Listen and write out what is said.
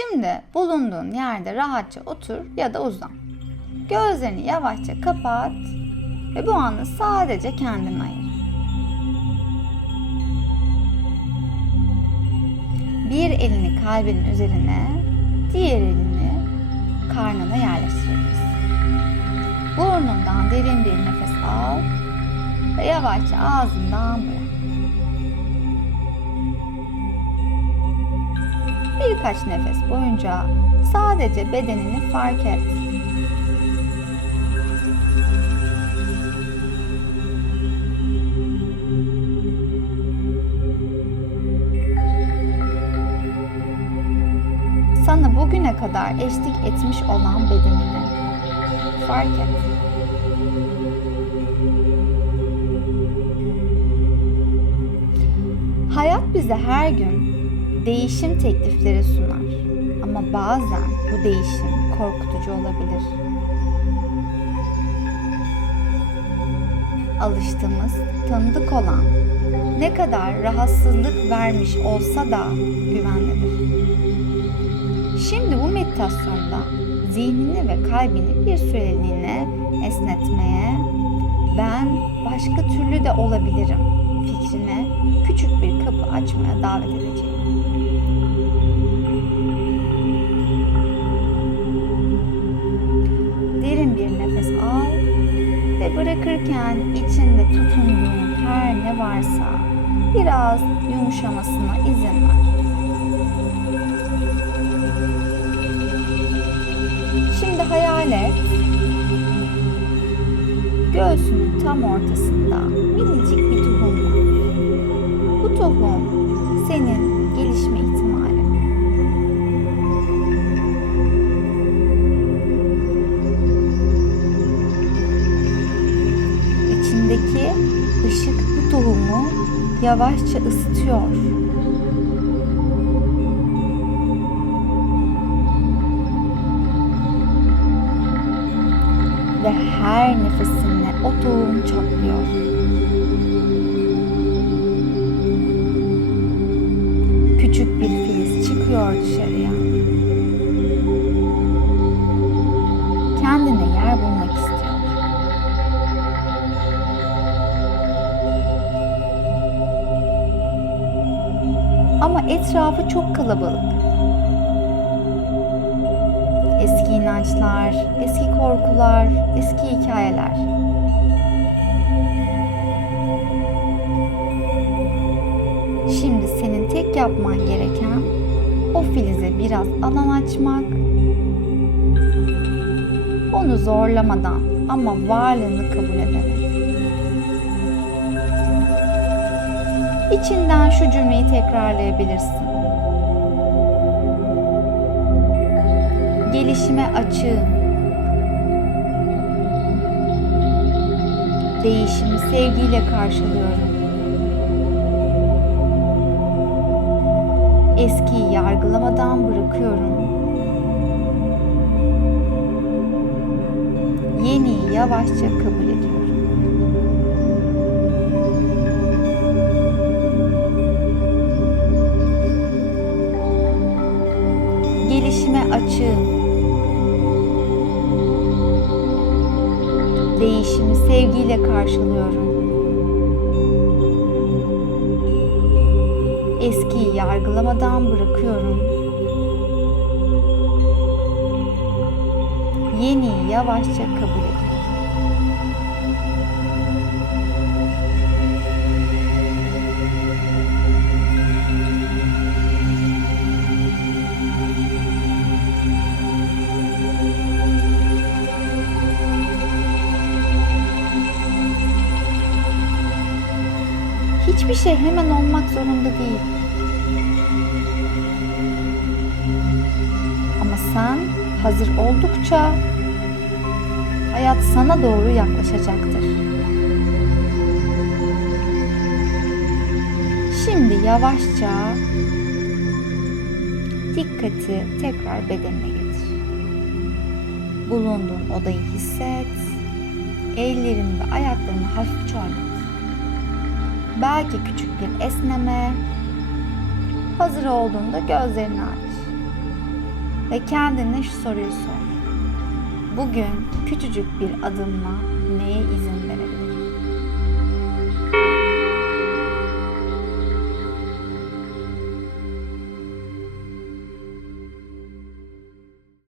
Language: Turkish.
Şimdi bulunduğun yerde rahatça otur ya da uzan. Gözlerini yavaşça kapat ve bu anı sadece kendine ayır. Bir elini kalbinin üzerine, diğer elini karnına yerleştirebilirsin. Burnundan derin bir nefes al ve yavaşça ağzından bırak. Birkaç nefes boyunca sadece bedenini fark et. Sana bugüne kadar eşlik etmiş olan bedenini fark et. Hayat bize her gün değişim teklifleri sunar. Ama bazen bu değişim korkutucu olabilir. Alıştığımız, tanıdık olan, ne kadar rahatsızlık vermiş olsa da güvenlidir. Şimdi bu meditasyonda zihnini ve kalbini bir süreliğine esnetmeye, ben başka türlü de olabilirim fikrine küçük bir kapı açmaya davet edeceğim. Varsa biraz yumuşamasına izin ver. Şimdi hayal et. Göğsünün tam ortasında minicik bir tohum var. Bu tohum senin tohumu yavaşça ısıtıyor. Ve her nefesinle o tohum çatlıyor. Küçük bir filiz çıkıyor dışarıya. Ama etrafı çok kalabalık. Eski inançlar, eski korkular, eski hikayeler. Şimdi senin tek yapman gereken o filize biraz alan açmak. Onu zorlamadan ama varlığını kabul ederek. İçinden şu cümleyi tekrarlayabilirsin. Gelişime açığım. Değişimi sevgiyle karşılıyorum. Eskiyi yargılamadan bırakıyorum. Yeniyi yavaşça kabul ediyorum. Açığım. Değişimi sevgiyle karşılıyorum. Eskiyi yargılamadan bırakıyorum. Yeniyi yavaşça kabul ediyorum. Hiçbir şey hemen olmak zorunda değil. Ama sen hazır oldukça hayat sana doğru yaklaşacaktır. Şimdi yavaşça dikkati tekrar bedenine getir. Bulunduğun odayı hisset. Ellerini ve ayaklarını hafifçe oynat. Belki küçük bir esneme. Hazır olduğunda gözlerini aç. ve kendine şu soruyu sor. Bugün küçücük bir adımla neye izin